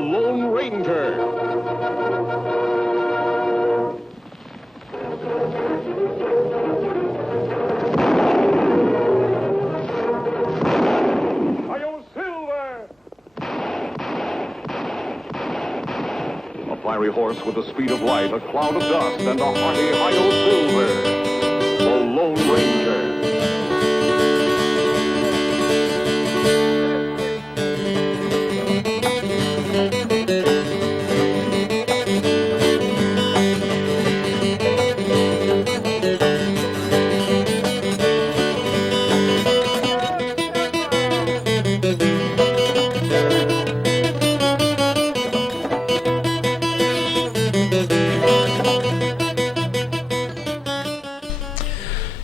Lone Ranger. A fiery horse with the speed of light, a cloud of dust, and a hearty Hi-Yo Silver, the Lone Ranger.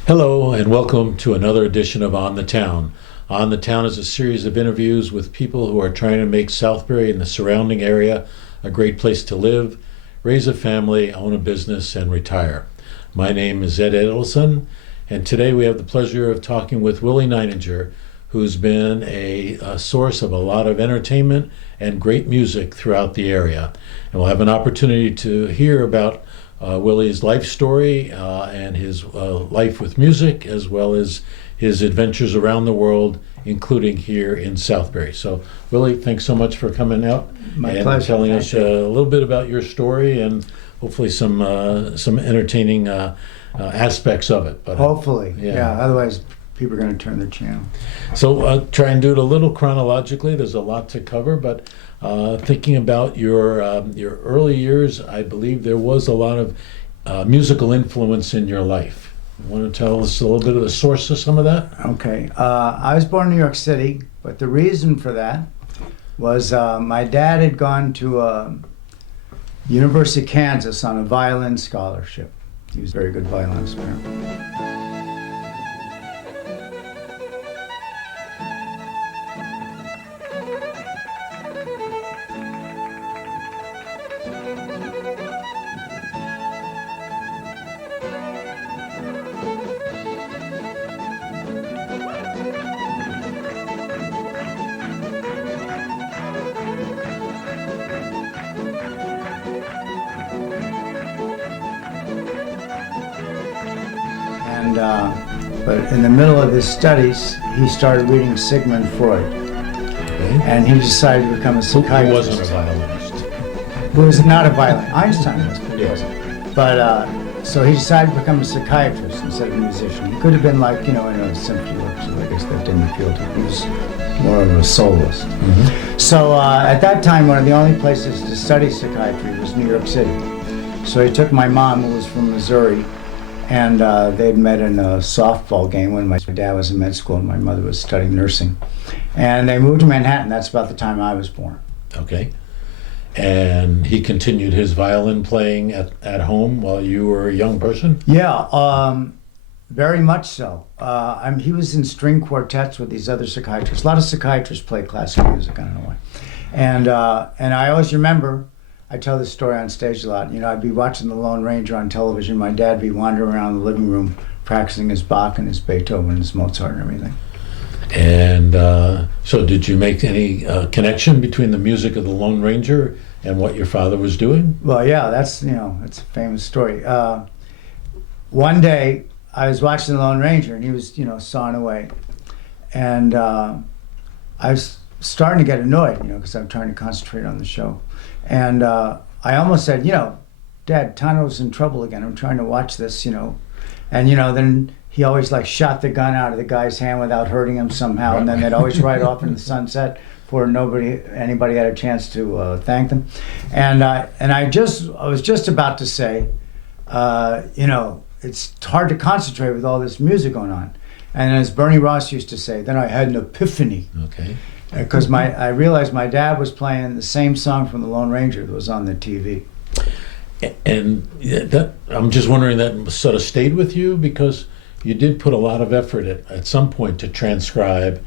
Hello and welcome to another edition of On the Town. On the Town is a series of interviews with people who are trying to make Southbury and the surrounding area a great place to live, raise a family, own a business, and retire. My name is Ed Edelson, and today we have the pleasure of talking with Willie Nininger, who's been a source of a lot of entertainment and great music throughout the area. And we'll have an opportunity to hear about Willie's life story and his life with music, as well as his adventures around the world, including here in Southbury. So, Willie, thanks so much for coming out My and pleasure. telling us a little bit about your story and hopefully some entertaining aspects of it. But Hopefully, yeah. yeah. Otherwise, people are going to turn their channel. So try and do it a little chronologically. There's a lot to cover, but thinking about your early years, I believe there was a lot of musical influence in your life. You want to tell us a little bit of the source of some of that? Okay. I was born in New York City, but the reason for that was my dad had gone to University of Kansas on a violin scholarship. He was a very good violinist, apparently. But in the middle of his studies, he started reading Sigmund Freud, Okay. and he decided to become a He psychiatrist. wasn't a violinist. He was not a violinist. Einstein was, but he Yeah. wasn't. But so he decided to become a psychiatrist instead of a musician. He could have been like, in a symphony orchestra. I guess that didn't appeal to him. He was more of a soloist. So at that time, one of the only places to study psychiatry was New York City. So he took my mom, who was from Missouri, and they'd met in a softball game when my dad was in med school and my mother was studying nursing. And they moved to Manhattan. That's about the time I was born. Okay. And he continued his violin playing at home while you were a young person? Yeah, very much so. He was in string quartets with these other psychiatrists. A lot of psychiatrists play classical music, I don't know why. And I always remember, I tell this story on stage a lot, I'd be watching The Lone Ranger on television. My dad would be wandering around the living room practicing his Bach and his Beethoven and his Mozart and everything. And so did you make any connection between the music of the Lone Ranger and what your father was doing? Well, yeah, that's a famous story. One day, I was watching The Lone Ranger, and he was, sawing away. And I was starting to get annoyed, because I'm trying to concentrate on the show. And I almost said, Dad, Tano's in trouble again. I'm trying to watch this, And, then he always, shot the gun out of the guy's hand without hurting him somehow. And then they'd always ride off in the sunset before anybody had a chance to thank them. And I was just about to say, it's hard to concentrate with all this music going on. And as Bernie Ross used to say, then I had an epiphany. Okay. Because I realized my dad was playing the same song from The Lone Ranger that was on the TV. And I'm just wondering, that sort of stayed with you because you did put a lot of effort at some point to transcribe,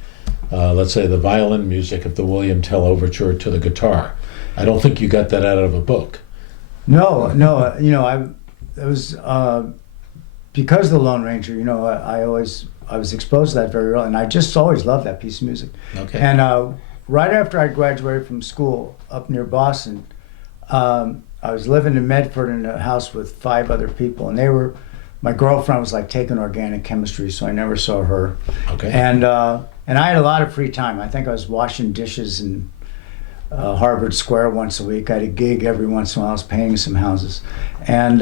let's say, the violin music of the William Tell Overture to the guitar. I don't think you got that out of a book. No, it was because of The Lone Ranger. I was exposed to that very early, and I just always loved that piece of music. Okay. And right after I graduated from school up near Boston, I was living in Medford in a house with 5 other people, and my girlfriend was like taking organic chemistry, so I never saw her. Okay. And I had a lot of free time. I think I was washing dishes in Harvard Square once a week. I had a gig every once in a while. I was painting some houses, and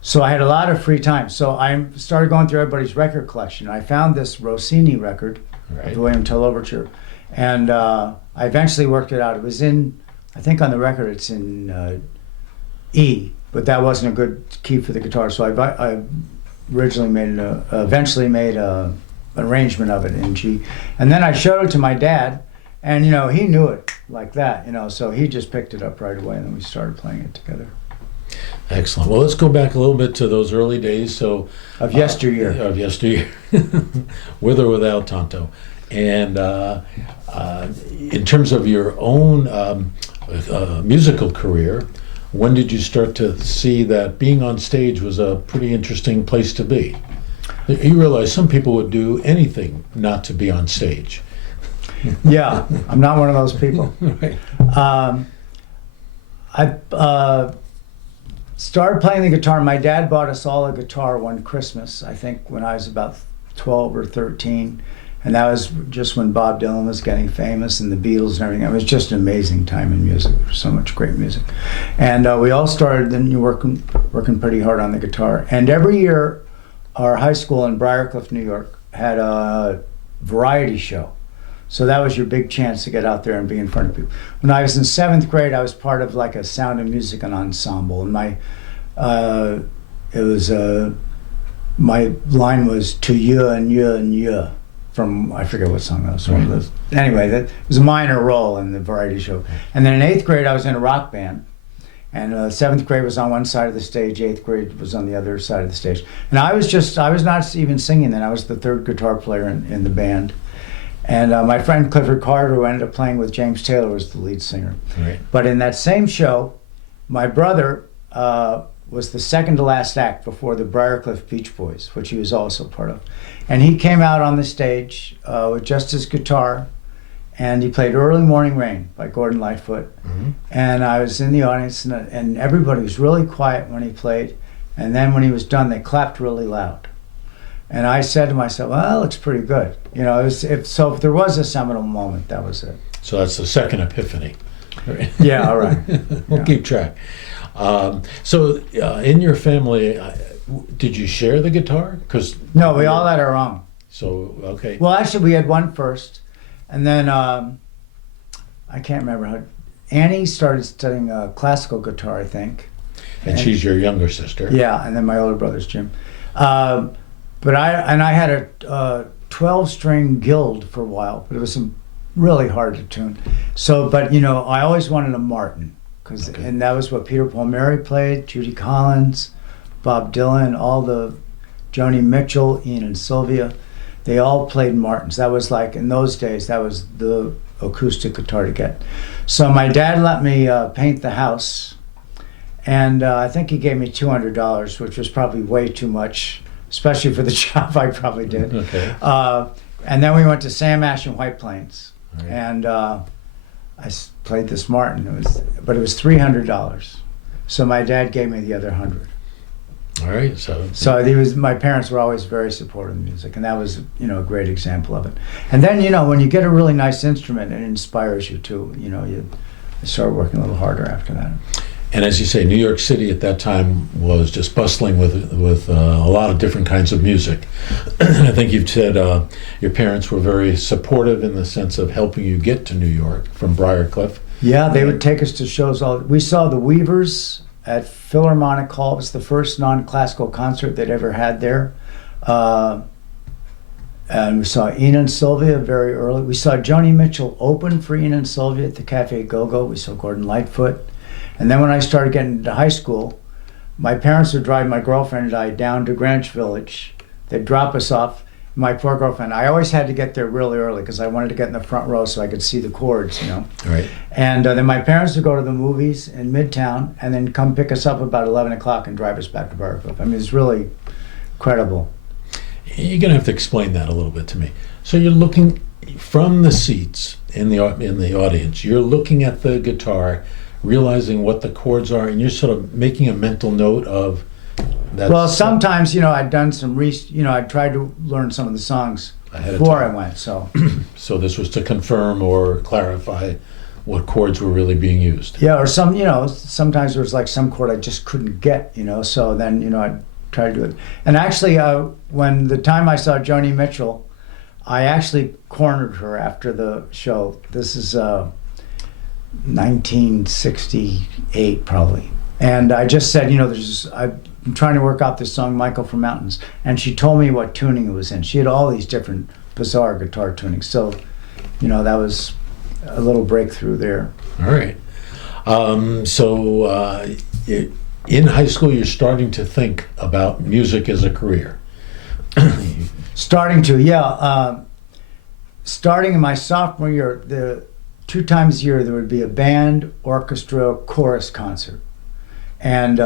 so I had a lot of free time. So I started going through everybody's record collection. I found this Rossini record, Right. the William Tell Overture, and I eventually worked it out. It was in, I think on the record it's in E, but that wasn't a good key for the guitar. So I originally eventually made an arrangement of it in G, and then I showed it to my dad, and he knew it like that, so he just picked it up right away, and then we started playing it together. Excellent. Well, let's go back a little bit to those early days. So Of yesteryear. Of yesteryear, with or without Tonto. And in terms of your own musical career, when did you start to see that being on stage was a pretty interesting place to be? You realize some people would do anything not to be on stage. Yeah, I'm not one of those people. Right. I started playing the guitar. My dad bought us all a guitar one Christmas, I think when I was about 12 or 13. And that was just when Bob Dylan was getting famous and the Beatles and everything. It was just an amazing time in music. There was so much great music. And we all started then working pretty hard on the guitar. And every year, our high school in Briarcliff, New York, had a variety show. So that was your big chance to get out there and be in front of people. When I was in 7th grade, I was part of like a sound and music ensemble. And my line was to you and you and you. From, I forget what song that was. One of those. Anyway, that was a minor role in the variety show. And then in 8th grade, I was in a rock band. And 7th grade was on one side of the stage, 8th grade was on the other side of the stage. And I was not even singing then. I was the 3rd guitar player in the band. And my friend Clifford Carter, who ended up playing with James Taylor, was the lead singer. Right. But in that same show, my brother was the second to last act before the Briarcliff Beach Boys, which he was also part of. And he came out on the stage with just his guitar, and he played Early Morning Rain by Gordon Lightfoot. Mm-hmm. And I was in the audience, and everybody was really quiet when he played. And then when he was done, they clapped really loud. And I said to myself, well, that looks pretty good. If there was a seminal moment, that was it. So that's the second epiphany. Yeah, all right. We'll Yeah. keep track. So in your family, did you share the guitar? No, we all had our own. So, okay. Well, actually, we had one first, and then I can't remember how. Annie started studying classical guitar, I think. And she's your younger sister. Yeah, and then my older brother's Jim. But I had a 12-string guild for a while, but it was really hard to tune. So, but I always wanted a Martin, and that was what Peter Paul Mary played, Judy Collins, Bob Dylan, all the Joni Mitchell, Ian and Sylvia. They all played Martins. That was like, in those days, that was the acoustic guitar to get. So my dad let me paint the house, and I think he gave me $200, which was probably way too much, especially for the job I probably did. Okay. And then we went to Sam Ash and White Plains, Right. and played this Martin. But it was $300. So my dad gave me the other 100. All right. So My parents were always very supportive of music, and that was a great example of it. And then when you get a really nice instrument, it inspires you too. You start working a little harder after that. And as you say, New York City at that time was just bustling with a lot of different kinds of music. I think you've said your parents were very supportive in the sense of helping you get to New York from Briarcliff. Yeah, they would take us to shows. We saw the Weavers at Philharmonic Hall. It was the first non-classical concert they'd ever had there. And we saw Ian and Sylvia very early. We saw Joni Mitchell open for Ian and Sylvia at the Cafe Go-Go. We saw Gordon Lightfoot. And then when I started getting into high school, my parents would drive my girlfriend and I down to Greenwich Village. They'd drop us off. My poor girlfriend, I always had to get there really early because I wanted to get in the front row so I could see the chords, Right. And then my parents would go to the movies in Midtown and then come pick us up about 11 o'clock and drive us back to Briarcliff. I mean, it's really incredible. You're gonna have to explain that a little bit to me. So you're looking from the seats in the audience. You're looking at the guitar, realizing what the chords are, and you're sort of making a mental note of that. Well, sometimes, I'd done some I'd tried to learn some of the songs Ahead of before I time. went. So So this was to confirm or clarify what chords were really being used. yeah, or sometimes there was like some chord I just couldn't get. So then I'd try to do it. And actually, when the time I saw Joni Mitchell, I actually cornered her after the show. This is 1968 probably, and I just said, I'm trying to work out this song Michael from Mountains, and she told me what tuning it was in. She had all these different bizarre guitar tunings, so that was a little breakthrough there. All right. In high school, you're starting to think about music as a career. Starting in my sophomore year, the 2 times a year there would be a band, orchestra, chorus concert, and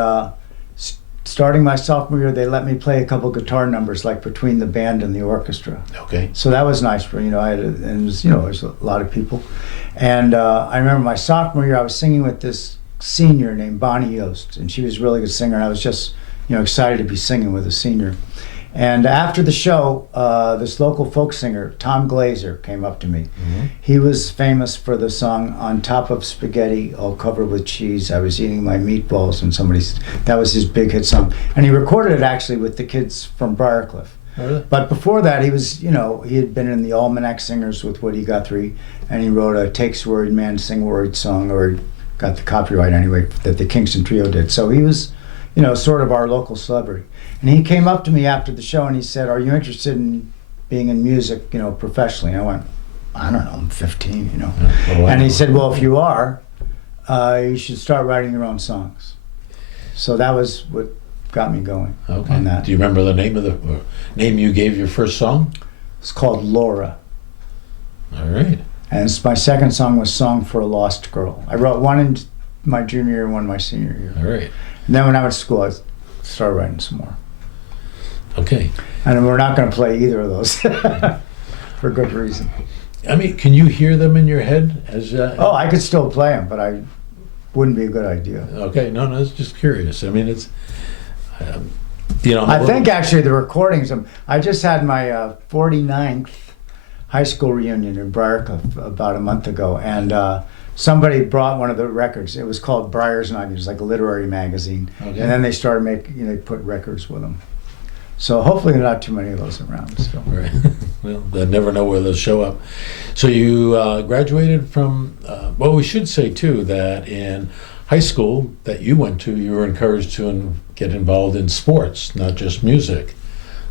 starting my sophomore year, they let me play a couple guitar numbers, like between the band and the orchestra. Okay. So that was nice for, and it was, there's a lot of people. And I remember my sophomore year, I was singing with this senior named Bonnie Yost, and she was a really good singer, and I was just, excited to be singing with a senior. And after the show, this local folk singer, Tom Glazer, came up to me. Mm-hmm. He was famous for the song "On Top of Spaghetti, All Covered with Cheese, I Was Eating My Meatballs," and that was his big hit song. And he recorded it actually with the kids from Briarcliff. Oh, really? But before that, he was, he had been in the Almanac Singers with Woody Guthrie, and he wrote a "Takes a Worried Man to Sing a Worried Song," or got the copyright anyway, that the Kingston Trio did. So he was, sort of our local celebrity. And he came up to me after the show and he said, "Are you interested in being in music, professionally?" And I went, "I don't know, I'm 15, Yeah, well, And he said, "Well, if you are, you should start writing your own songs." So that was what got me going Okay. on that. Do you remember the name you gave your first song? It's called Laura. All right. And my second song was "Song for a Lost Girl." I wrote one in my junior year and one my senior year. All right. And then when I went to school, I started writing some more. Okay. And we're not going to play either of those for good reason. I mean, can you hear them in your head? Oh, I could still play them, but I wouldn't be a good idea. Okay. No, I was just curious. I mean, it's, I think actually the recordings, I just had my 49th high school reunion in Briarcliff about a month ago, and somebody brought one of the records. It was called Briar's Night. It was like a literary magazine. Okay. And then they started making, they put records with them. So hopefully there are not too many of those around still. Right. Well, they never know where they'll show up. So you graduated from, well, we should say too that in high school that you went to, you were encouraged to get involved in sports, not just music.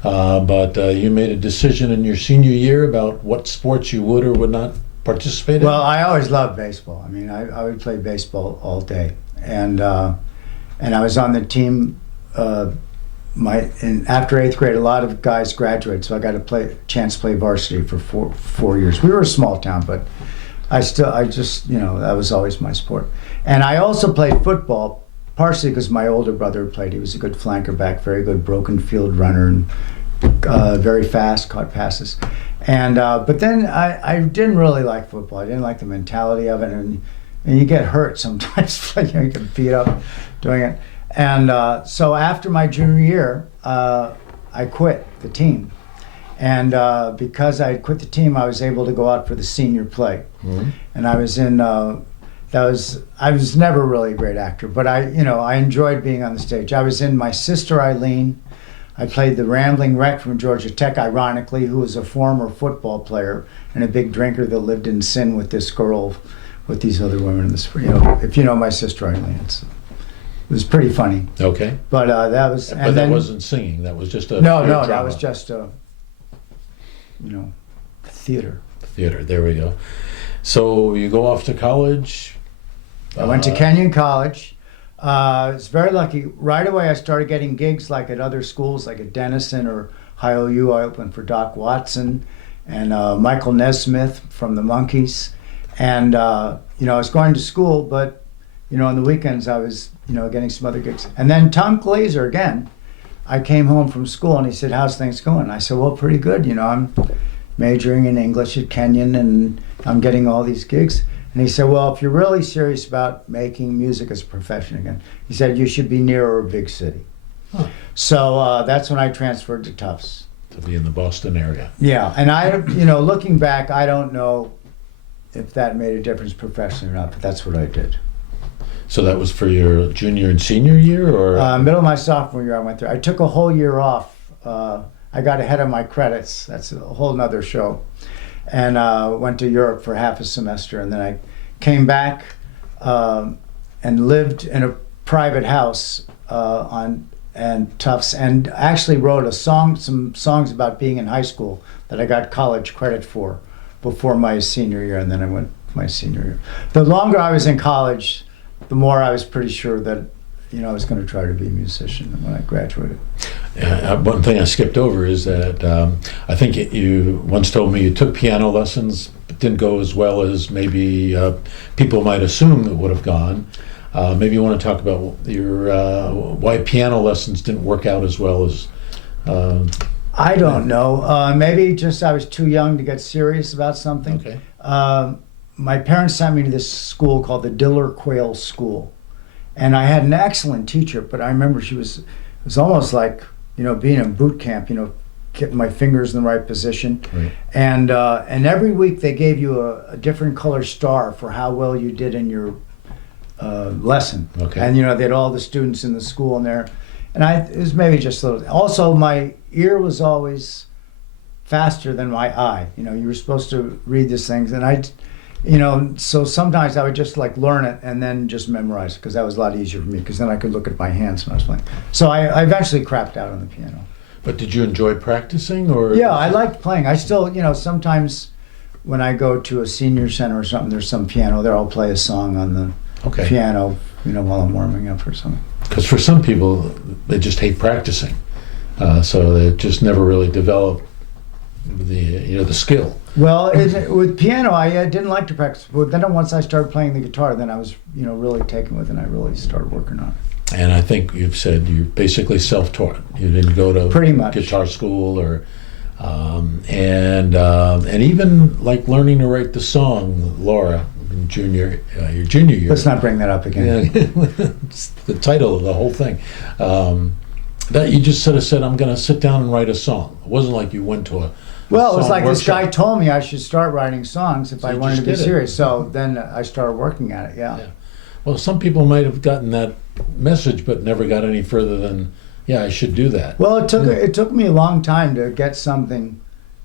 But you made a decision in your senior year about what sports you would or would not participate in? Well, I always loved baseball. I mean, I would play baseball all day. And I was on the team. After 8th grade, a lot of guys graduated, so I got a chance to play varsity for four years. We were a small town, but I just, that was always my sport. And I also played football, partially because my older brother played. He was a good flanker back, very good broken field runner, and very fast, caught passes. And but then I didn't really like football. I didn't like the mentality of it, and you get hurt sometimes. You get beat up doing it. And so after my junior year, I quit the team. And because I had quit the team, I was able to go out for the senior play. Mm-hmm. And I was in, I was never really a great actor, but I enjoyed being on the stage. I was in My Sister Eileen. I played the rambling wreck from Georgia Tech, ironically, who was a former football player and a big drinker that lived in sin with this girl, with these other women. If you know My Sister Eileen, it was pretty funny. Okay. But that was. But that wasn't singing. That was just a No, drama. that was just theater. Theater. There we go. So you go off to college. I went to Kenyon College. I was very lucky. Right away, I started getting gigs like at other schools, like at Denison or High-OU. I opened for Doc Watson and Michael Nesmith from the Monkees. And I was going to school, but on the weekends I was getting some other gigs. And then Tom Glazer again I came home from school and he said, "How's things going?" I said, "Well, pretty good. I'm majoring in English at Kenyon and I'm getting all these gigs." And he said, "Well, if you're really serious about making music as a profession again," he said, "you should be nearer a big city." Huh. So that's when I transferred to Tufts. To be in the Boston area. Yeah, and looking back, I don't know if that made a difference professionally or not, but that's what I did. So that was for your junior and senior year, or? Middle of my sophomore year, I went through. I took a whole year off. I got ahead of my credits. That's a whole nother show. And went to Europe for half a semester, and then I came back and lived in a private house and Tufts, and actually wrote some songs about being in high school that I got college credit for before my senior year, and then I went my senior year. The longer I was in college, the more I was pretty sure that I was going to try to be a musician when I graduated. One thing I skipped over is that I think you once told me you took piano lessons, but didn't go as well as maybe people might assume it would have gone. Maybe you want to talk about your why piano lessons didn't work out as well as. I don't know. Maybe just I was too young to get serious about something. Okay. My parents sent me to this school called the Diller Quayle School, and I had an excellent teacher. But I remember it was almost like being in boot camp. Getting my fingers in the right position, Right. And every week they gave you a different color star for how well you did in your lesson. Okay. And they had all the students in the school in there, and it was maybe just a little. Also, my ear was always faster than my eye. You were supposed to read these things, and so sometimes I would just learn it and then just memorize it, because that was a lot easier for me, because then I could look at my hands when I was playing. So I eventually crapped out on the piano. But did you enjoy practicing, or? Yeah, I liked playing. I still, sometimes when I go to a senior center or something, there's some piano there. I'll play a song on the Okay. piano, while I'm warming up or something. Because for some people, they just hate practicing, so they just never really develop the skill. Well, with piano, I didn't like to practice, but then once I started playing the guitar, then I was, really taken with it, and I really started working on it. And I think you've said you're basically self-taught. You didn't go to Pretty much. guitar school, or and even learning to write the song, Laura, your junior year. Let's not bring that up again. Yeah, it's the title of the whole thing. That you just sort of said, "I'm going to sit down and write a song." It wasn't like you went to a Well, it was song like this workshop. guy told me I should start writing songs if So I you wanted just to be did it. serious. So then I started working at it. Yeah. Yeah. Well, some people might have gotten that message, but never got any further than, "Yeah, I should do that." Well, it took Yeah. it took me a long time to get something,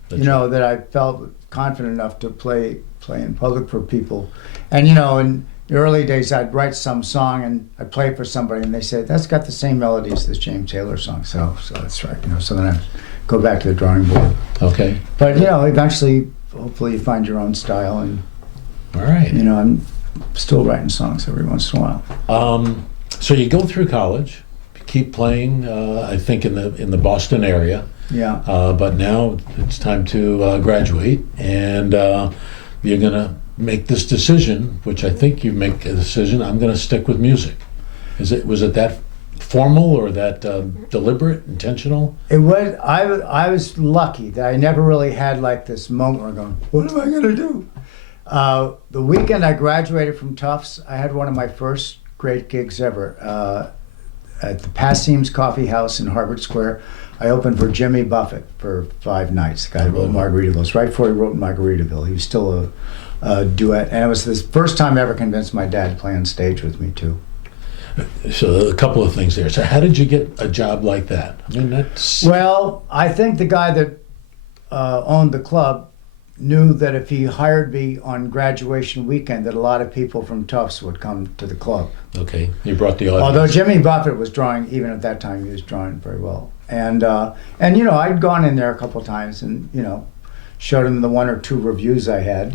That's that I felt confident enough to play in public for people. And in the early days, I'd write some song and I'd play it for somebody, and they said, "That's got the same melody as this James Taylor song." So that's right. So then I go back to the drawing board. Okay. But eventually, hopefully, you find your own style, and All right. I'm still writing songs every once in a while. So you go through college, keep playing. I think in the Boston area. Yeah. But now it's time to graduate, and you're going to make this decision, which I think you make a decision. I'm going to stick with music. Was it that formal, or that deliberate, intentional? It was. I was lucky that I never really had this moment where I'm going, "What am I going to do?" The weekend I graduated from Tufts, I had one of my first great gigs ever at the Passeem's Coffee House in Harvard Square. I opened for Jimmy Buffett for 5 nights, the guy who wrote Margaritaville. It's right before he wrote Margaritaville. He was still a duet. And it was the first time I ever convinced my dad to play on stage with me, too. So a couple of things there. So how did you get a job like that? I mean, that's... Well, I think the guy that owned the club knew that if he hired me on graduation weekend, that a lot of people from Tufts would come to the club. Okay, you brought the audience. Although Jimmy Buffett was drawing, even at that time, he was drawing very well. And I'd gone in there a couple times and, showed him the 1 or 2 reviews I had,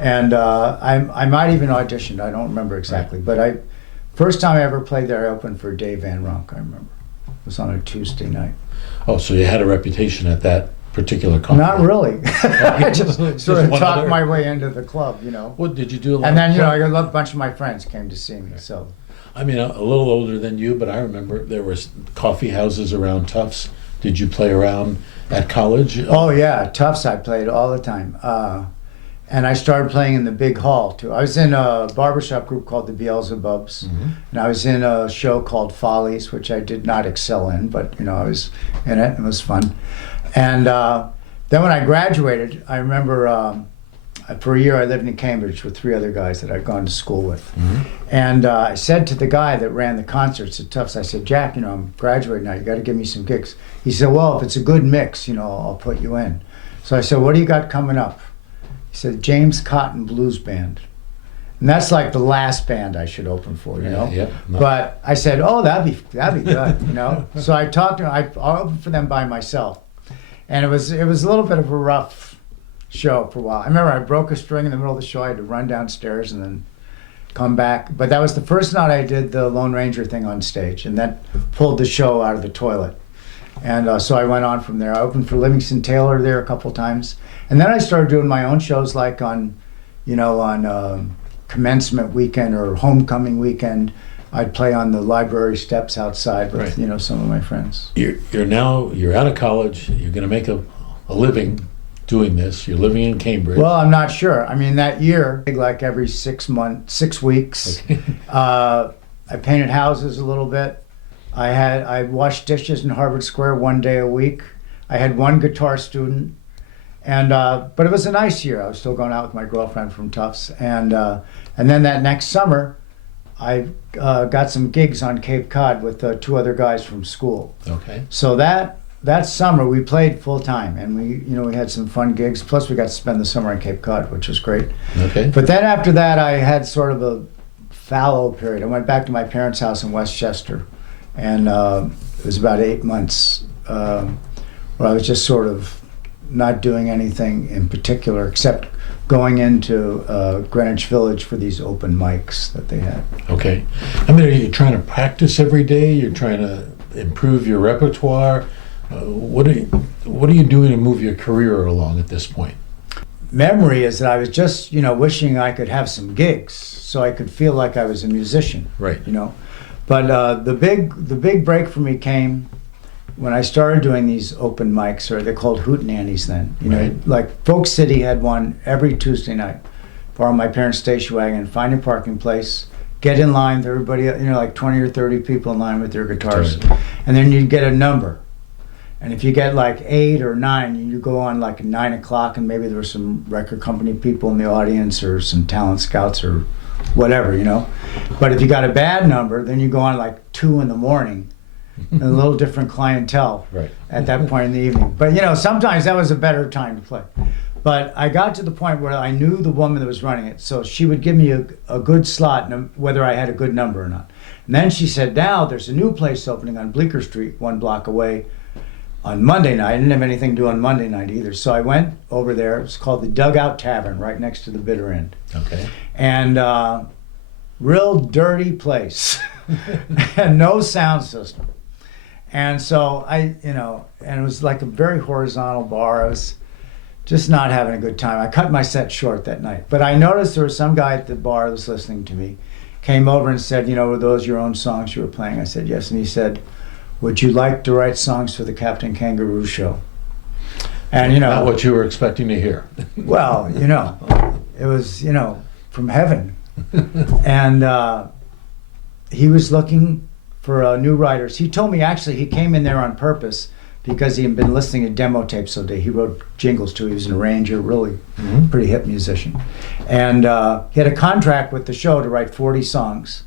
and I might even auditioned, I don't remember exactly, but first time I ever played there, I opened for Dave Van Ronk, I remember. It was on a Tuesday night. Oh, so you had a reputation at that particular company? Not really. I just sort of one talked other? my way into the club, What did you do? And then, a bunch of my friends came to see me, so. I mean, a little older than you, but I remember there was coffee houses around Tufts. Did you play around at college? Oh yeah, Tufts I played all the time. And I started playing in the big hall too. I was in a barbershop group called the Beelzebubs, and I was in a show called Follies, which I did not excel in, but you know, I was in it. It was fun. And then when I graduated, I remember for a year I lived in Cambridge with 3 other guys that I'd gone to school with. And I said to the guy that ran the concerts at Tufts, I said, Jack, you know, I'm graduating now. You got to give me some gigs. He said, well, if it's a good mix, you know, I'll put you in. So I said, what do you got coming up? He said, James Cotton Blues Band. And that's like the last band I should open for, you know? Yeah, no. But I said, oh, that'd be good, you know? So I talked to him, I opened for them by myself. And it was a little bit of a rough show for a while. I remember I broke a string in the middle of the show. I had to run downstairs and then come back. But that was the first night I did the Lone Ranger thing on stage, and that pulled the show out of the toilet. And so I went on from there. I opened for Livingston Taylor there a couple times. And then I started doing my own shows, like on, you know, on commencement weekend or homecoming weekend. I'd play on the library steps outside with, Right. you know, some of my friends. You're out of college. You're going to make a living doing this. You're living in Cambridge. Well, I'm not sure. I mean, that year, like every 6 weeks, I painted houses a little bit. I washed dishes in Harvard Square 1 day a week. I had 1 guitar student. And but it was a nice year. I was still going out with my girlfriend from Tufts, and then that next summer, I got some gigs on Cape Cod with 2 other guys from school. Okay. So that summer we played full time, and we had some fun gigs. Plus we got to spend the summer on Cape Cod, which was great. Okay. But then after that, I had sort of a fallow period. I went back to my parents' house in Westchester, and it was about 8 months where I was just sort of not doing anything in particular except going into Greenwich Village for these open mics that they had. Okay. I mean, are you trying to practice every day? You're trying to improve your repertoire? What are you doing to move your career along at this point? Memory is that I was just, you know, wishing I could have some gigs so I could feel like I was a musician. Right. You know, but the big break for me came when I started doing these open mics, or they're called hootenannies then. You know, like Folk City had one every Tuesday night. Borrow my parents' station wagon, find a parking place, get in line with everybody, you know, like 20 or 30 people in line with their guitars. And then you'd get a number. And if you get like 8 or 9, you go on like at 9 o'clock, and maybe there were some record company people in the audience or some talent scouts or whatever, you know. But if you got a bad number, then you go on like 2 in the morning. A little different clientele at that point in the evening. But you know, sometimes that was a better time to play. But I got to the point where I knew the woman that was running it, so she would give me a good slot, whether I had a good number or not. And then she said, now there's a new place opening on Bleecker Street, 1 block away, on Monday night. I didn't have anything to do on Monday night either. So I went over there. It was called the Dugout Tavern, right next to the Bitter End. Okay. And real dirty place. And no sound system. And so and it was like a very horizontal bar. I was just not having a good time. I cut my set short that night. But I noticed there was some guy at the bar that was listening to me, came over and said, you know, were those your own songs you were playing? I said, yes. And he said, would you like to write songs for the Captain Kangaroo show? And, you know. Not what you were expecting to hear. Well, you know, it was, you know, from heaven. And he was looking for new writers. He told me actually he came in there on purpose because he had been listening to demo tapes all day. He wrote jingles too. He was an arranger, really pretty hip musician. And he had a contract with the show to write 40 songs.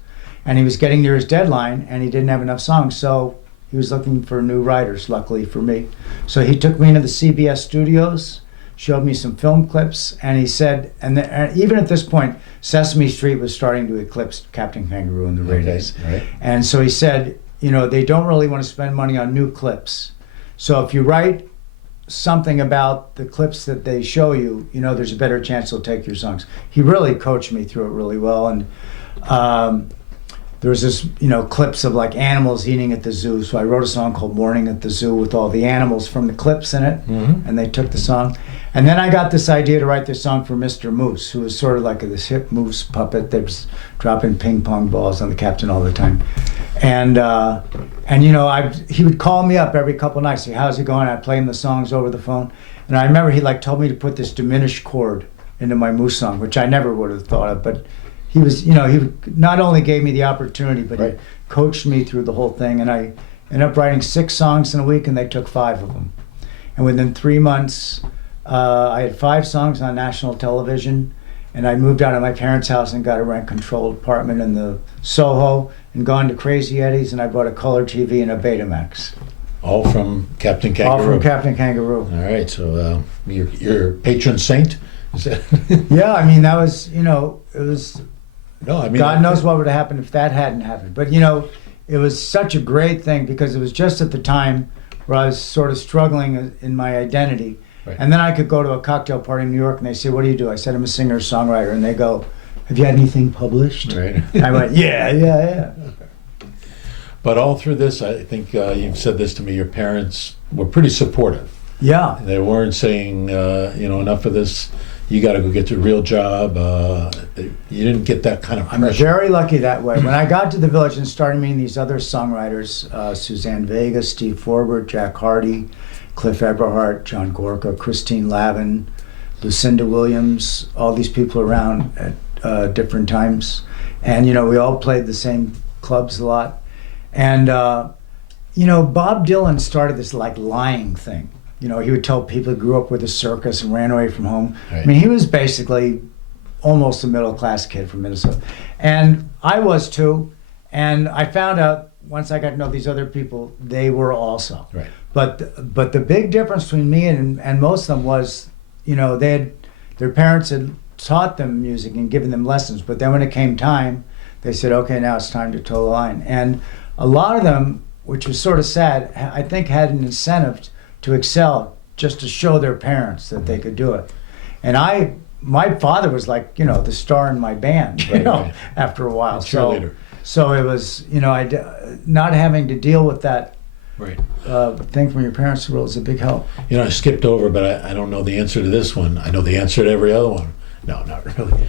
And he was getting near his deadline, and he didn't have enough songs. So he was looking for new writers, luckily for me. So he took me into the CBS studios, showed me some film clips, and he said, and even at this point, Sesame Street was starting to eclipse Captain Kangaroo in the ratings. Right. And so he said, you know, they don't really want to spend money on new clips. So if you write something about the clips that they show you, you know, there's a better chance they'll take your songs. He really coached me through it really well. And there was this, you know, clips of like animals eating at the zoo. So I wrote a song called Morning at the Zoo with all the animals from the clips in it. And they took the song. And then I got this idea to write this song for Mr. Moose, who was sort of like this hip moose puppet that was dropping ping pong balls on the captain all the time. And you know, he would call me up every couple nights, say, how's it going? I'd play him the songs over the phone. And I remember he like told me to put this diminished chord into my Moose song, which I never would have thought of. But he was, you know, he not only gave me the opportunity, but he coached me through the whole thing. And I ended up writing 6 songs in a week, and they took 5 of them. And within 3 months, I had 5 songs on national television. And I moved out of my parents' house and got a rent-controlled apartment in the Soho, and gone to Crazy Eddie's, and I bought a color TV and a Betamax. All from Captain Kangaroo. All from Captain Kangaroo. All right, so your patron saint? Is that Yeah, I mean, that was, you know, it was, no, I mean, God knows what would have happened if that hadn't happened. But, you know, it was such a great thing because it was just at the time where I was sort of struggling in my identity. Right. And then I could go to a cocktail party in New York and they say, what do you do? I said, I'm a singer-songwriter. And they go, have you had anything published? Right. I went, yeah. But all through this, I think you've said this to me, your parents were pretty supportive. Yeah. They weren't saying, you know, enough of this, you got to go get your real job. You didn't get that kind of I'm pressure. very lucky that way. When I got to the Village and started meeting these other songwriters, Suzanne Vega, Steve Forbert, Jack Hardy, Cliff Eberhardt, John Gorka, Christine Lavin, Lucinda Williams, all these people around at different times. And, you know, we all played the same clubs a lot. And, you know, Bob Dylan started this like lying thing. You know, he would tell people he grew up with a circus and ran away from home. Right. I mean, he was basically almost a middle-class kid from Minnesota. And I was too. And I found out once I got to know these other people, they were also. Right. But the big difference between me and most of them was, you know, their parents had taught them music and given them lessons. But then when it came time, they said, okay, now it's time to toe the line. And a lot of them, which was sort of sad, I think had an incentive to excel just to show their parents that they could do it. And my father was like, you know, the star in my band, you know, right. After a while. Cheerleader. So it was, you know, not having to deal with that Right. thing from your parents was a big help. You know, I skipped over, but I don't know the answer to this one. I know the answer to every other one. No, not really.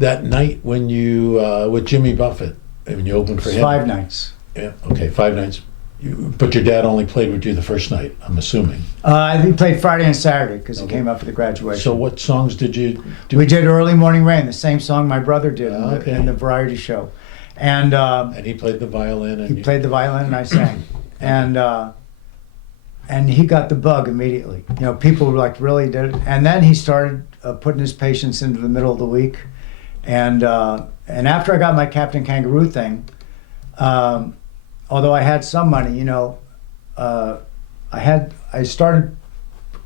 That night when you, with Jimmy Buffett, when you opened for him. 5 nights. Yeah, okay, 5 nights. But your dad only played with you the first night, I'm assuming. He played Friday and Saturday because he Okay. came up for the graduation. So what songs did you do? We did Early Morning Rain, the same song my brother did Okay. in the variety show. And And he played the violin. And he played the violin and I sang. And he got the bug immediately. You know, people were like, really did it? And then he started putting his patients into the middle of the week. And after I got my Captain Kangaroo thing, although I had some money, you know, I started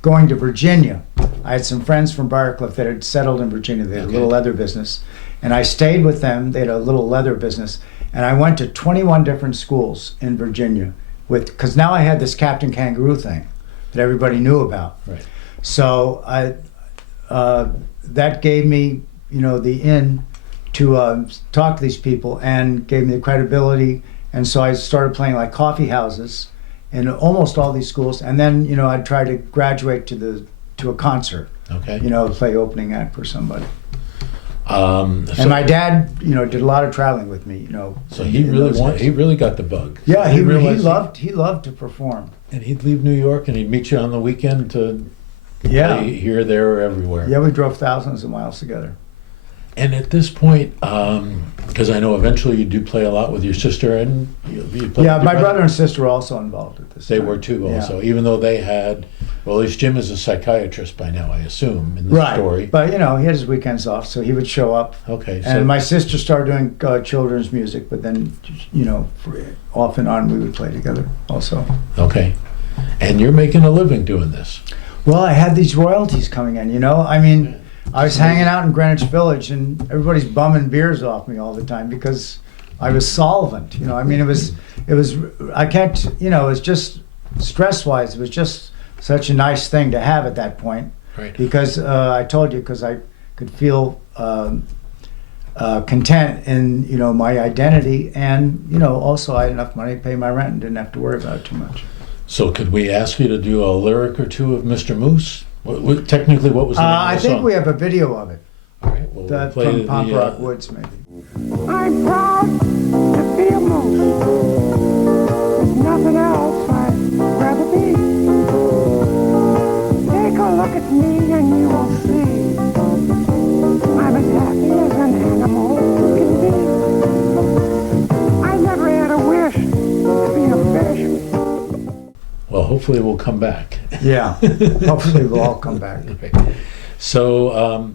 going to Virginia. I had some friends from Briarcliff that had settled in Virginia. They had a little leather business. And I stayed with them. They had a little leather business. And I went to 21 different schools in Virginia because now I had this Captain Kangaroo thing that everybody knew about. Right. So that gave me, you know, the in to talk to these people and gave me the credibility. And so I started playing like coffee houses in almost all these schools. And then, you know, I'd try to graduate to a concert. Okay. You know, play opening act for somebody. So, And my dad, you know, did a lot of traveling with me. You know, so he in really those days. he really got the bug. Yeah, He he realized loved to perform. And he'd leave New York and he'd meet you on the weekend to Yeah, play here, there, or everywhere. yeah, we drove thousands of miles together. And at this point, because I know eventually you do play a lot with your sister and you play Yeah, with my your brother and sister were also involved at this They time. were too Yeah. also, even though they had, well, at least Jim is a psychiatrist by now, I assume, in the Right, story. but you know, he had his weekends off, so he would show up. Okay, so And my sister started doing children's music, but then, you know, off and on we would play together also. okay. And you're making a living doing this. Well, I had these royalties coming in, you know? I mean, I was hanging out in Greenwich Village and everybody's bumming beers off me all the time because I was solvent, you know? I mean, it was, I can't, you know, it was just stress-wise, it was just such a nice thing to have at that point. Right. Because I told you, because I could feel content in, you know, my identity, and, you know, also I had enough money to pay my rent and didn't have to worry about it too much. So could we ask you to do a lyric or two of Mr. Moose? Technically, what was the name of the I think song? we have a video of it. All right, well, we'll play From the, Pop Rock Woods, maybe. I'm proud to be a moose. There's nothing else I'd rather be. Take a look at me and you will see I'm as happy as an animal can be. I never had a wish to be a fish. Well, hopefully we'll come back. Yeah, hopefully we'll all come back. So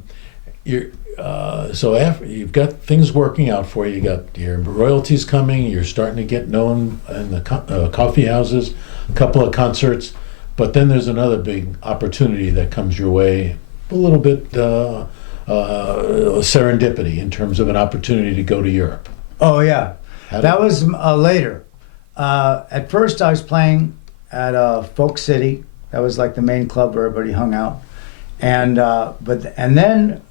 so after you've got things working out for you, you got your royalties coming, you're starting to get known in the coffee houses, a couple of concerts, but then there's another big opportunity that comes your way, a little bit serendipity in terms of an opportunity to go to Europe. Oh yeah, How that did- was later. At first, I was playing at Folk City. That was like the main club where everybody hung out, and then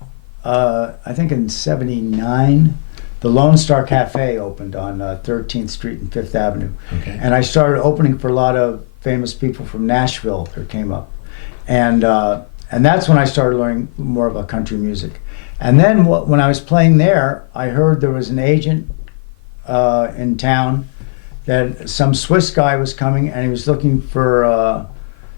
I think in '79, the Lone Star Cafe opened on 13th Street and Fifth Avenue, Okay. and I started opening for a lot of famous people from Nashville that came up, and that's when I started learning more about country music. And then when I was playing there, I heard there was an agent in town that some Swiss guy was coming, and he was looking for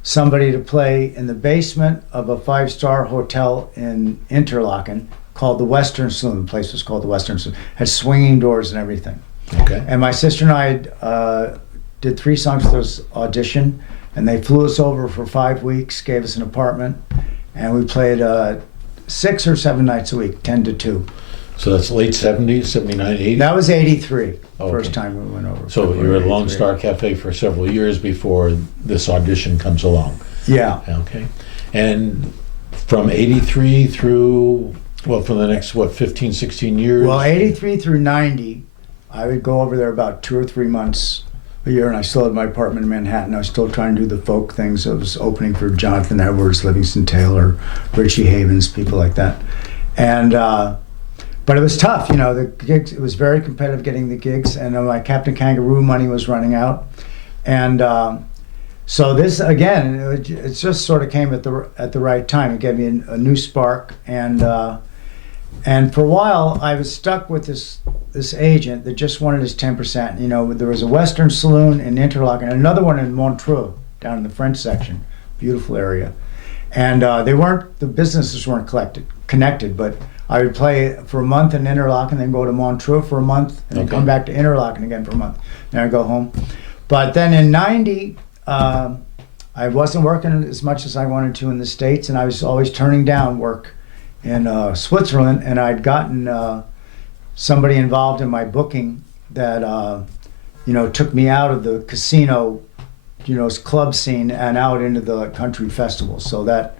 somebody to play in the basement of a 5-star hotel in Interlaken called the Western Saloon. The place was called the Western Saloon. Had swinging doors and everything. Okay. And my sister and I did 3 songs for this audition, and they flew us over for 5 weeks, gave us an apartment, and we played 6 or 7 nights a week, 10 to 2. So that's late 70s, 79, 80? That was 83, Okay. first time we went over. So you were at Lone 83. Star Cafe for several years before this audition comes along. Yeah. Okay. And from 83 through, well, for the next, 15, 16 years? Well, 83 through 90, I would go over there about 2 or 3 months a year, and I still had my apartment in Manhattan. I was still trying to do the folk things. I was opening for Jonathan Edwards, Livingston Taylor, Richie Havens, people like that. And but it was tough, you know. The gigs, it was very competitive getting the gigs, and my Captain Kangaroo money was running out, and so this again, it just sort of came at the right time. It gave me a new spark, and for a while I was stuck with this agent that just wanted his 10%. You know, there was a Western Saloon in Interlaken, and another one in Montreux down in the French section, beautiful area, and the businesses weren't connected, but I would play for a month in Interlaken, then go to Montreux for a month, and then come back to Interlaken again for a month. Then I'd go home. But then in 90, I wasn't working as much as I wanted to in the States, and I was always turning down work in Switzerland, and I'd gotten somebody involved in my booking that, took me out of the casino, club scene and out into the country festival. So that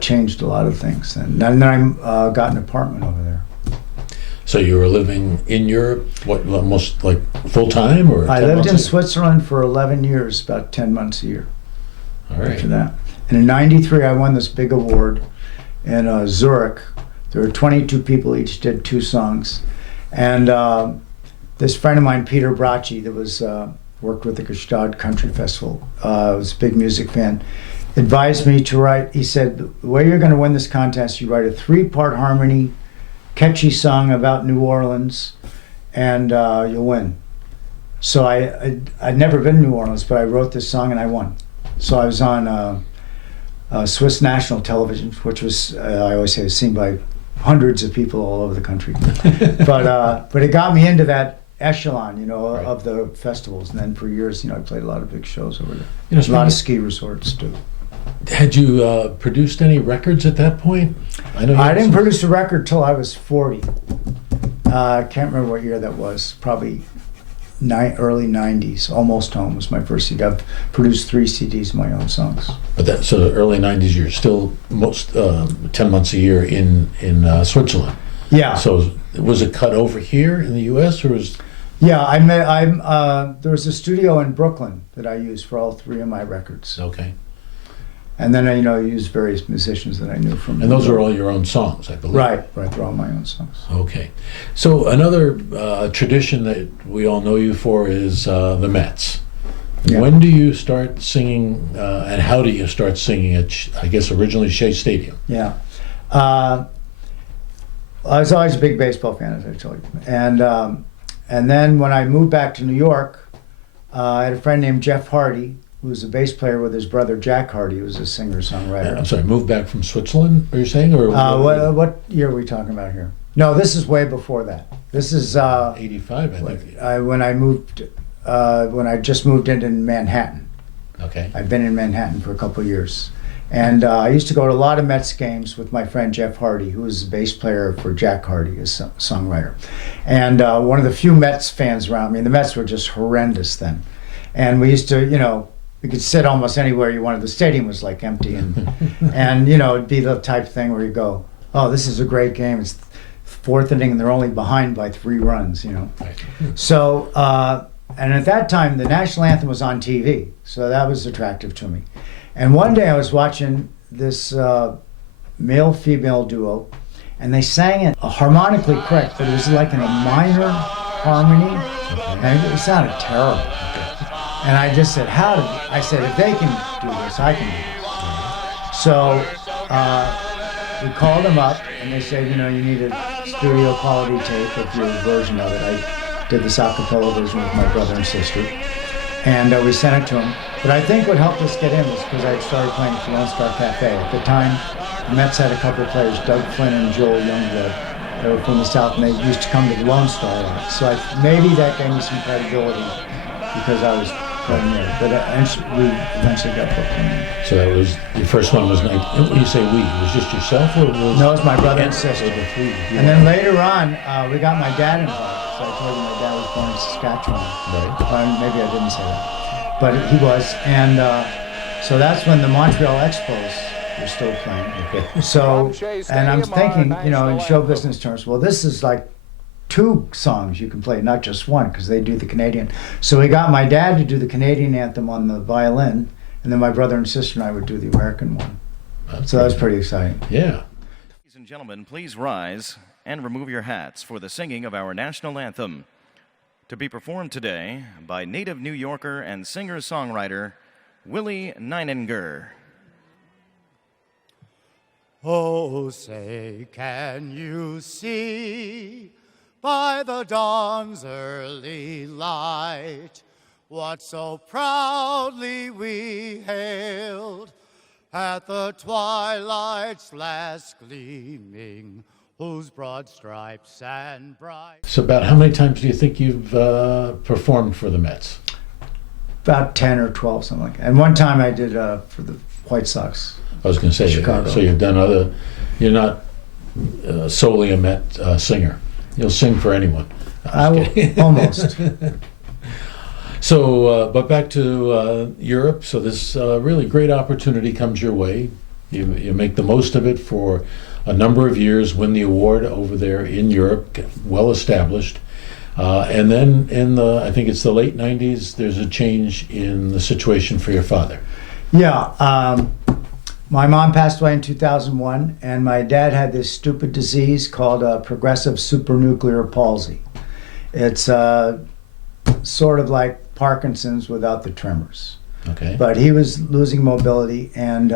changed a lot of things, and then I got an apartment over there. So you were living in Europe, almost like full time, or? I 10 lived months in a- Switzerland for 11 years, about 10 months a year. All right. After that, and in '93, I won this big award in Zurich. There were 22 people, each did 2 songs, and this friend of mine, Peter Bracci, that was worked with the Gstaad Country Festival, was a big music fan, advised me to write. He said, the way you're going to win this contest, you write a 3-part harmony, catchy song about New Orleans, and you'll win. So I'd never been to New Orleans, but I wrote this song and I won. So I was on Swiss national television, which was, I always say, was seen by hundreds of people all over the country. But it got me into that echelon, Right. of the festivals. And then for years, I played a lot of big shows over there. You know, A lot of speaking- ski resorts too. Had you produced any records at that point? I know. you I had didn't some- produce a record till I was 40. I can't remember what year that was. Probably early 90s. Almost Home was my first CD. I've produced 3 CDs of my own songs. But so the early '90s, you're still 10 months a year in Switzerland. Yeah. So was it cut over here in the U.S. or was? Yeah, there was a studio in Brooklyn that I used for all 3 of my records. Okay. And then I used various musicians that I knew from. And those are all your own songs, I believe. Right, they're all my own songs. Okay. So another tradition that we all know you for is the Mets. Yeah. When do you start singing, and how do you start singing at, I guess, originally Shea Stadium? Yeah. I was always a big baseball fan, as I told you. And then when I moved back to New York, I had a friend named Jeff Hardy, who was a bass player with his brother Jack Hardy, who was a singer-songwriter. I'm sorry, moved back from Switzerland, are you saying? Or What year are we talking about here? No, this is way before that. This is 85, I think. when I just moved into Manhattan. Okay. I've been in Manhattan for a couple of years. And I used to go to a lot of Mets games with my friend Jeff Hardy, who was the bass player for Jack Hardy, a songwriter. And one of the few Mets fans around me. The Mets were just horrendous then. And we used to, we could sit almost anywhere you wanted. The stadium was like empty. And it'd be the type of thing where you go, oh, this is a great game. It's fourth inning and they're only behind by 3 runs, Right. So, and at that time, the national anthem was on TV. So that was attractive to me. And one day I was watching this male-female duo, and they sang it harmonically correct, but it was like in a minor harmony, and it sounded terrible. And I just said, I said, if they can do this, I can do this. So we called them up, and they said, you need a studio quality tape of your version of it. I did this a cappella version with my brother and sister, and we sent it to them. But I think what helped us get in was because I started playing at the Lone Star Cafe. At the time, the Mets had a couple of players, Doug Flynn and Joel Youngblood. They were from the South, and they used to come to the Lone Star a lot. So maybe that gave me some credibility because I was playing there. But we eventually got booked in there. So that was, your first one was, when you say we, it was just yourself? Or was No, it was my brother and sister. Yeah. And then later on, we got my dad involved. So I told you my dad was born in Saskatchewan. Right. Maybe I didn't say that. But he was, and so that's when the Montreal Expos were still playing. Okay. So, and I'm thinking, in show business terms, well, this is like 2 songs you can play, not just one, because they do the Canadian. So we got my dad to do the Canadian anthem on the violin, and then my brother and sister and I would do the American one. So that was pretty exciting. Yeah. Ladies and gentlemen, please rise and remove your hats for the singing of our national anthem, to be performed today by native New Yorker and singer-songwriter Willie Nininger. Oh, say, can you see by the dawn's early light what so proudly we hailed at the twilight's last gleaming, whose broad stripes and bright... So about how many times do you think you've performed for the Mets? About 10 or 12, something like that. And one time I did for the White Sox. I was going to say, Chicago. So you've done you're not solely a Met singer. You'll sing for anyone. Almost. So, but back to Europe. So this really great opportunity comes your way. You make the most of it for a number of years, win the award over there in Europe, get well established. And then I think it's the late 90s, there's a change in the situation for your father. Yeah. My mom passed away in 2001, and my dad had this stupid disease called progressive supranuclear palsy. It's sort of like Parkinson's without the tremors. Okay. But he was losing mobility, and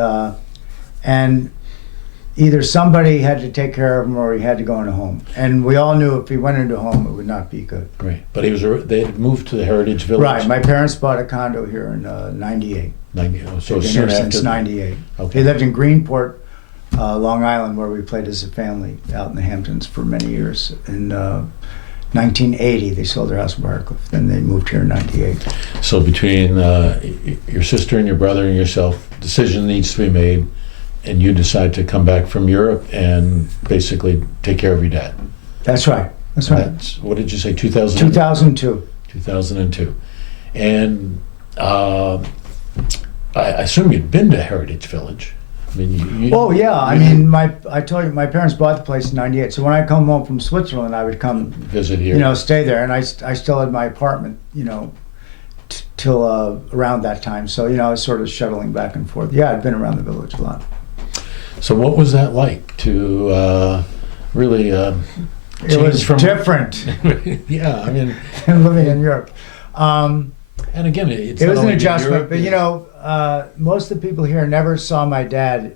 either somebody had to take care of him or he had to go into a home. And we all knew if he went into a home, it would not be good. Great. But they had moved to the Heritage Village. Right. My parents bought a condo here in 98. So Been soon here after. since 98. Okay. They lived in Greenport, Long Island, where we played as a family out in the Hamptons for many years. In 1980, they sold their house in Briarcliff. Then they moved here in 98. So between your sister and your brother and yourself, decision needs to be made, and you decide to come back from Europe and basically take care of your dad. That's right. That's right. What did you say, 2000? 2002. 2002. And I assume you'd been to Heritage Village. I mean, Oh yeah, I mean, I told you my parents bought the place in '98. So when I come home from Switzerland, I would come visit here. Stay there, and I still had my apartment, till around that time. So I was sort of shuttling back and forth. Yeah, I'd been around the village a lot. So what was that like to really? It was different. Yeah, I mean, than living in Europe. And again, it's It not was an only adjustment, Europe, but you know, most of the people here never saw my dad,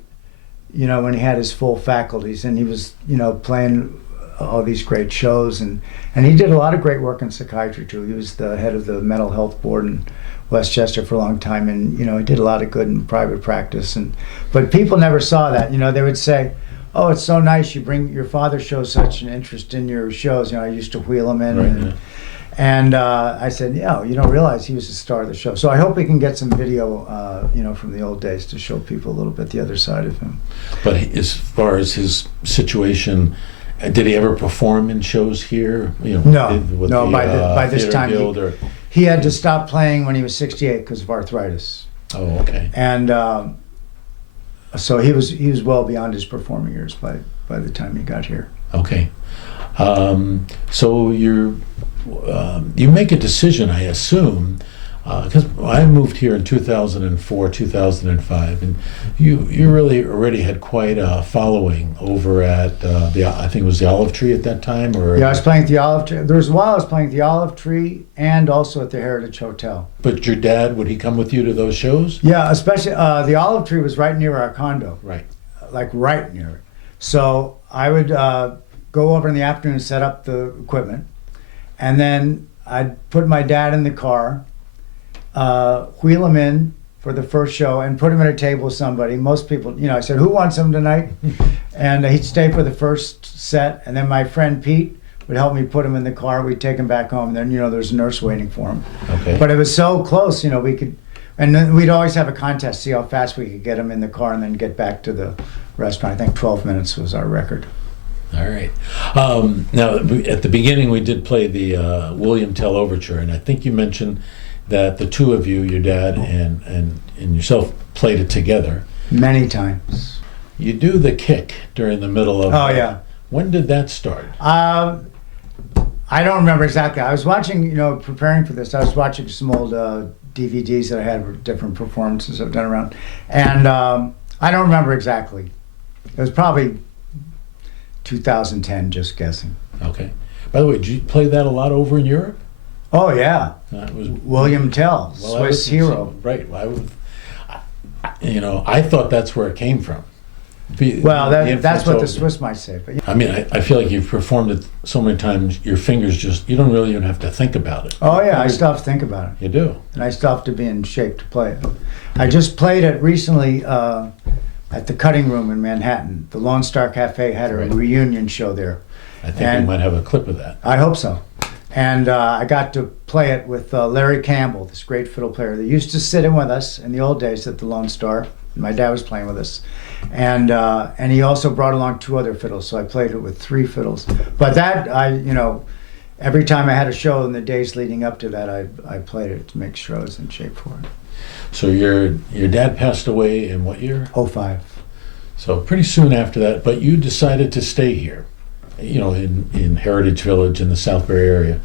you know, when he had his full faculties and he was, you know, playing all these great shows, and he did a lot of great work in psychiatry too. He was the head of the mental health board in Westchester for a long time, and you know, he did a lot of good in private practice. But people never saw that. You know, they would say, "Oh, it's so nice you bring your father shows such an interest in your shows." You know, I used to wheel him in. Right, And I said, "Yeah, you don't realize he was the star of the show." So I hope we can get some video, you know, from the old days to show people a little bit the other side of him. But as far as his situation, did he ever perform in shows here? You know, No. By this Theater time, Guild or... he had to stop playing when he was 68 because of arthritis. Oh, okay. And so he was well beyond his performing years by the time he got here. Okay. So you make a decision, I assume, because I moved here in 2004, 2005, and you really already had quite a following over at I think it was the Olive Tree at that time, or... Yeah, I was playing at the Olive Tree. There was a while I was playing at the Olive Tree and also at the Heritage Hotel. But your dad, would he come with you to those shows? Yeah, especially the Olive Tree was right near our condo. Right. Like right near it. So I would go over in the afternoon and set up the equipment, and then I'd put my dad in the car, wheel him in for the first show, and put him at a table with somebody. Most people, you know, I said, "Who wants him tonight?" And he'd stay for the first set, and then my friend Pete would help me put him in the car. We'd take him back home, and then, you know, there's a nurse waiting for him. Okay. But it was so close, you know, we could, and then we'd always have a contest, see how fast we could get him in the car and then get back to the restaurant. I think 12 minutes was our record. All right. Now, at the beginning, we did play the William Tell Overture, and I think you mentioned that the two of you, your dad and yourself, played it together. Many times. You do the kick during the middle of... Oh, yeah. When did that start? I don't remember exactly. I was watching, you know, preparing for this, I was watching some old DVDs that I had with different performances I've done around. And I don't remember exactly. It was probably 2010, just guessing. Okay. By the way, did you play that a lot over in Europe? Oh, yeah. It was William Tell, well, Swiss hero. Right. You know, I thought that's where it came from. Well, that's what the over. Swiss might say. But yeah. I mean, I feel like you've performed it so many times, your fingers just, you don't really even have to think about it. Oh, yeah, I still have to think about it. You do. And I still have to be in shape to play it. I just played it recently at the Cutting Room in Manhattan. The Lone Star Cafe had a reunion show there. I think we might have a clip of that. I hope so. And I got to play it with Larry Campbell, this great fiddle player that used to sit in with us in the old days at the Lone Star. My dad was playing with us. And he also brought along two other fiddles, so I played it with three fiddles. But that, you know, every time I had a show in the days leading up to that, I played it to make sure I was in shape for it. So your dad passed away in what year? 05. So pretty soon after that, but you decided to stay here, you know, in Heritage Village in the Southbury area.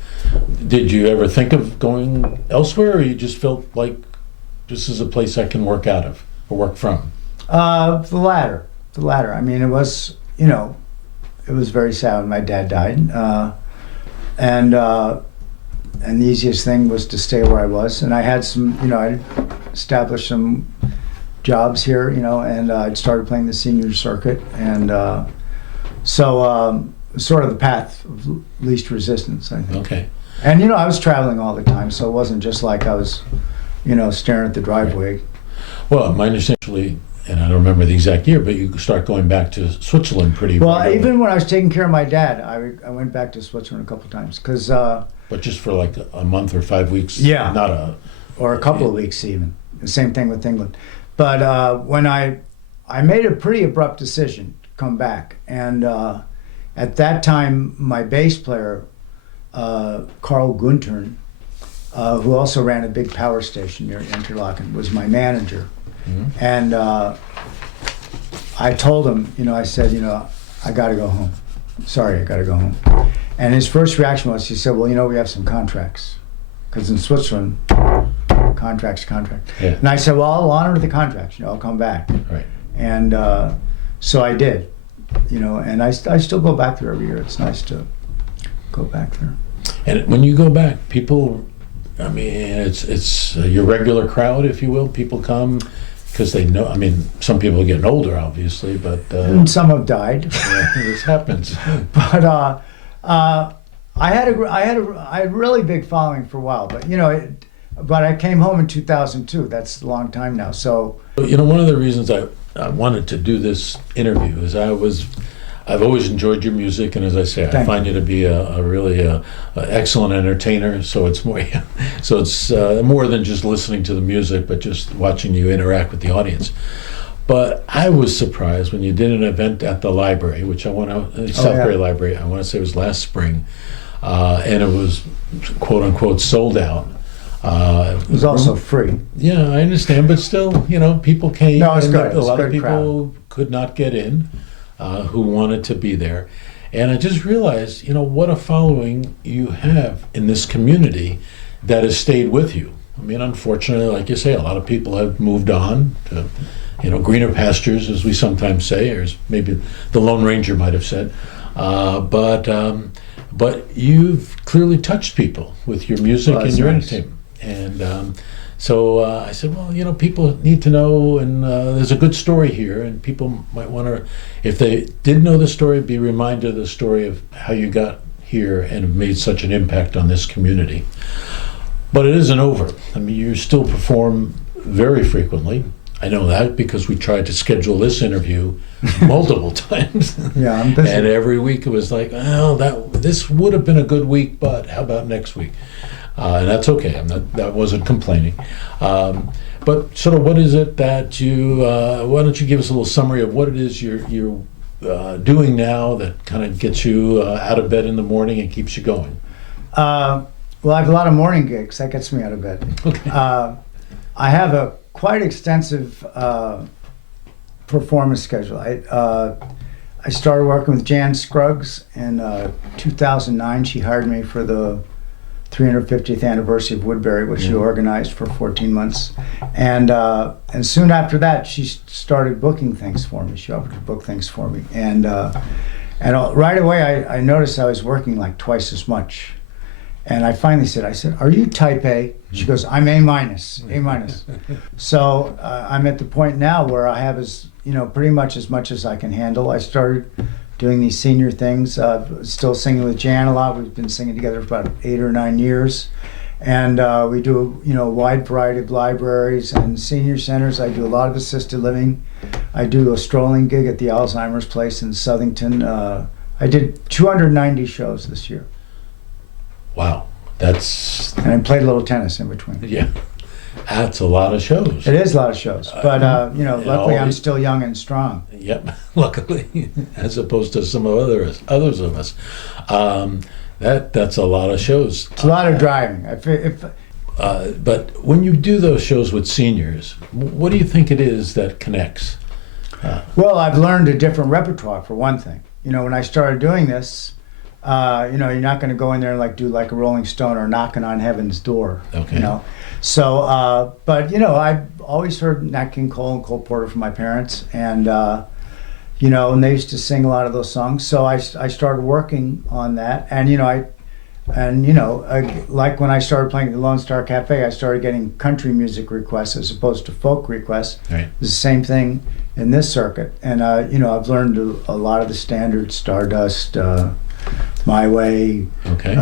Did you ever think of going elsewhere, or you just felt like this is a place I can work out of or work from? The latter. I mean, it was, you know, it was very sad when my dad died. And the easiest thing was to stay where I was. And I had some, you know, I established some jobs here, you know, and I'd started playing the senior circuit. And so sort of the path of least resistance, I think. Okay. And, you know, I was traveling all the time, so it wasn't just like I was, you know, staring at the driveway. Well, my understanding, and I don't remember the exact year, but you start going back to Switzerland pretty well. regularly. Even when I was taking care of my dad, I went back to Switzerland a couple times because. But just for like a month or 5 weeks. Yeah. Or a couple of weeks even. The same thing with England. But when I made a pretty abrupt decision to come back, and at that time my bass player, Carl Guntern, who also ran a big power station near Interlaken, was my manager. Mm-hmm. And I told him, you know, I said, you know, I got to go home. Sorry, I got to go home. And his first reaction was, he said, well, you know, we have some contracts. Because in Switzerland, contracts. Yeah. And I said, well, I'll honor the contracts. You know, I'll come back. Right. And so I did, you know, and I still go back there every year. It's nice to go back there. And when you go back, people I mean, it's your regular crowd, if you will. People come because they know. I mean, some people are getting older, obviously, but And some have died. this happens. But I had a really big following for a while. But but I came home in 2002. That's a long time now. So One of the reasons I wanted to do this interview is I've always enjoyed your music, and as I say, I find you to be a really excellent entertainer. So it's more, more than just listening to the music, but just watching you interact with the audience. But I was surprised when you did an event at the library, which Southbury Library. I want to say it was last spring, and it was quote unquote sold out. it was also free. Yeah, I understand, but still, people came. No, it's good. A lot of people could not get in, who wanted to be there, and I just realized, what a following you have in this community that has stayed with you. I mean, unfortunately, like you say, a lot of people have moved on to, greener pastures, as we sometimes say, or as maybe the Lone Ranger might have said. But you've clearly touched people with your music and your entertainment. And so I said, well, people need to know, and there's a good story here, and people might want to, if they did know the story, be reminded of the story of how you got here and have made such an impact on this community. But it isn't over. I mean, you still perform very frequently. I know that because we tried to schedule this interview multiple times. Yeah, I'm busy. And every week it was like, well, this would have been a good week, but how about next week? And that's okay. That wasn't complaining. But sort of, what is it that you? Why don't you give us a little summary of what it is you're doing now that kind of gets you out of bed in the morning and keeps you going? Well, I have a lot of morning gigs. That gets me out of bed. Okay. I have a quite extensive performance schedule. I started working with Jan Scruggs in 2009. She hired me for the 350th anniversary of Woodbury, which she organized for 14 months. And soon after that, she started booking things for me. She offered to book things for me. And right away, I noticed I was working like twice as much. And I finally said, are you type A? She goes, I'm A minus. So I'm at the point now where I have pretty much as I can handle. I started doing these senior things, still singing with Jan a lot. We've been singing together for about 8 or 9 years. And we do a wide variety of libraries and senior centers. I do a lot of assisted living. I do a strolling gig at the Alzheimer's place in Southington. I did 290 shows this year. Wow, that's... And I played a little tennis in between. Yeah, that's a lot of shows. It is a lot of shows, but luckily I'm still young and strong. Yep, luckily, as opposed to some of others of us. That's a lot of shows. It's a lot of driving. But when you do those shows with seniors, what do you think it is that connects? Well, I've learned a different repertoire, for one thing. When I started doing this, you're not going to go in there and do like a Rolling Stone or knocking on heaven's door. Okay. So, but I've always heard Nat King Cole and Cole Porter from my parents, and and they used to sing a lot of those songs. So I started working on that, and like when I started playing at the Lone Star Cafe, I started getting country music requests as opposed to folk requests. Right. It's the same thing in this circuit, and I've learned a lot of the standards, Stardust. My Way, okay.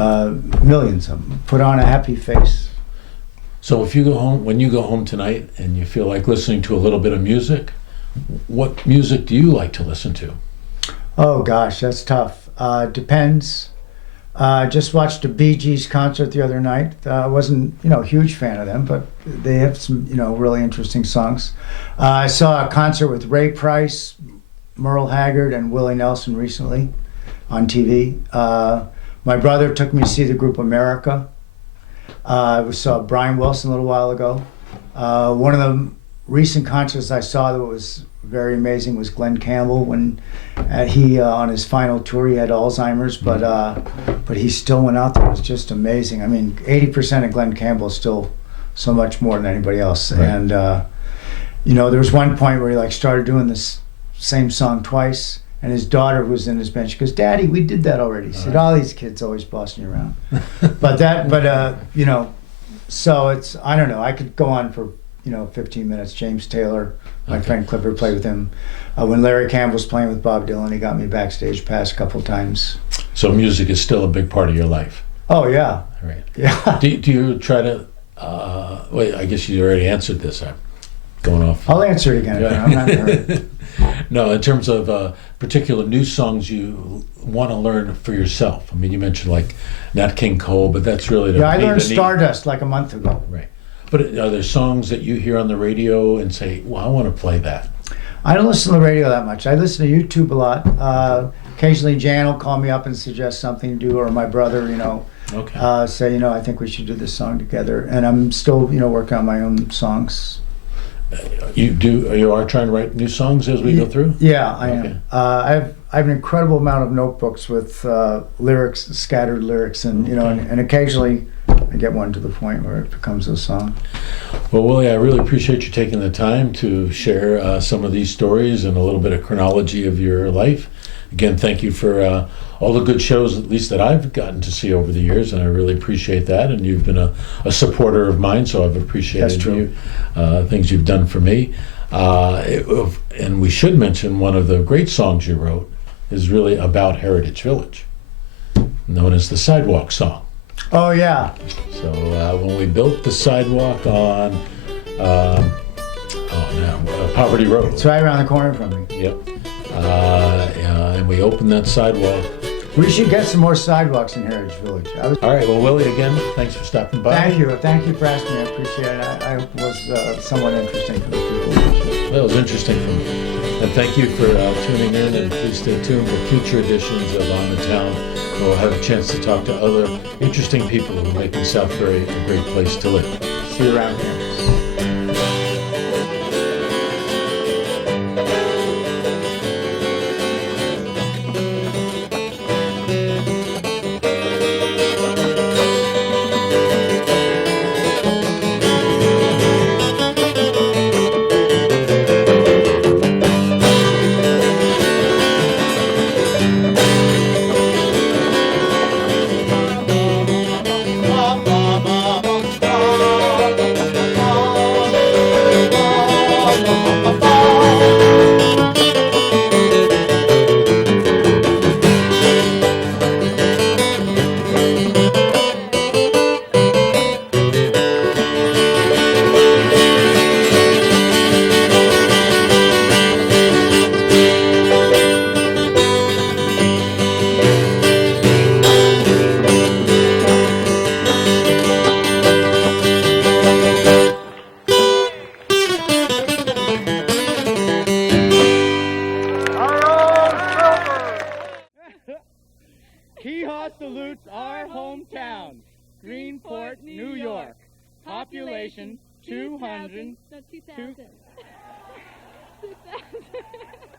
Millions of them. Put on a Happy Face. So when you go home tonight and you feel like listening to a little bit of music, what music do you like to listen to? Oh gosh, that's tough. Depends. Just watched a Bee Gees concert the other night. I wasn't, a huge fan of them, but they have some, really interesting songs. I saw a concert with Ray Price, Merle Haggard, and Willie Nelson recently on TV. My brother took me to see the group America. We saw Brian Wilson a little while ago. One of the recent concerts I saw that was very amazing was Glenn Campbell when he on his final tour he had Alzheimer's, but he still went out there. It was just amazing. I mean, 80% of Glenn Campbell is still so much more than anybody else. Right. And there was one point where he started doing this same song twice. And his daughter was in his bench. She goes, "Daddy, we did that already." He said, "All these kids always bossing you around." but So it's, I don't know, I could go on for, 15 minutes. James Taylor, my friend Clifford, played with him. When Larry Campbell was playing with Bob Dylan, he got me backstage pass a couple times. So music is still a big part of your life. Oh, yeah. Right. Yeah. Do you try to, wait, I guess you already answered this. I'm going off. I'll answer it again. I'm not in a hurry. No, in terms of particular new songs you want to learn for yourself. I mean, you mentioned like Nat King Cole, but that's really Yeah, I learned Stardust like a month ago. Right. But are there songs that you hear on the radio and say, well, I want to play that? I don't listen to the radio that much. I listen to YouTube a lot. Occasionally Jan will call me up and suggest something to do, or my brother, Okay. say, I think we should do this song together. And I'm still, working on my own songs. You are trying to write new songs as we go through? Yeah, I Okay. am. I have an incredible amount of notebooks with lyrics, scattered lyrics, and and occasionally I get one to the point where it becomes a song. Well, Willie, I really appreciate you taking the time to share some of these stories and a little bit of chronology of your life. Again, thank you for all the good shows, at least that I've gotten to see over the years, and I really appreciate that. And you've been a supporter of mine, so I've appreciated That's true. things you've done for me. And we should mention one of the great songs you wrote is really about Heritage Village, known as the Sidewalk Song. Oh yeah. So when we built the sidewalk on Poverty Road. It's right around the corner from me. Yep. And we opened that sidewalk. We should get some more sidewalks in Heritage Village. All right. Well, Willie, again, thanks for stopping by. Thank you. Thank you for asking me. I appreciate it. I was somewhat interesting for the people. That was interesting for me. And thank you for tuning in, and please stay tuned for future editions of On the Town. We'll have a chance to talk to other interesting people who are making Southbury a great place to live. See you around campus. Keehaw salutes our hometown, Greenport, New York. Population 200. No, 2,000. 2,000.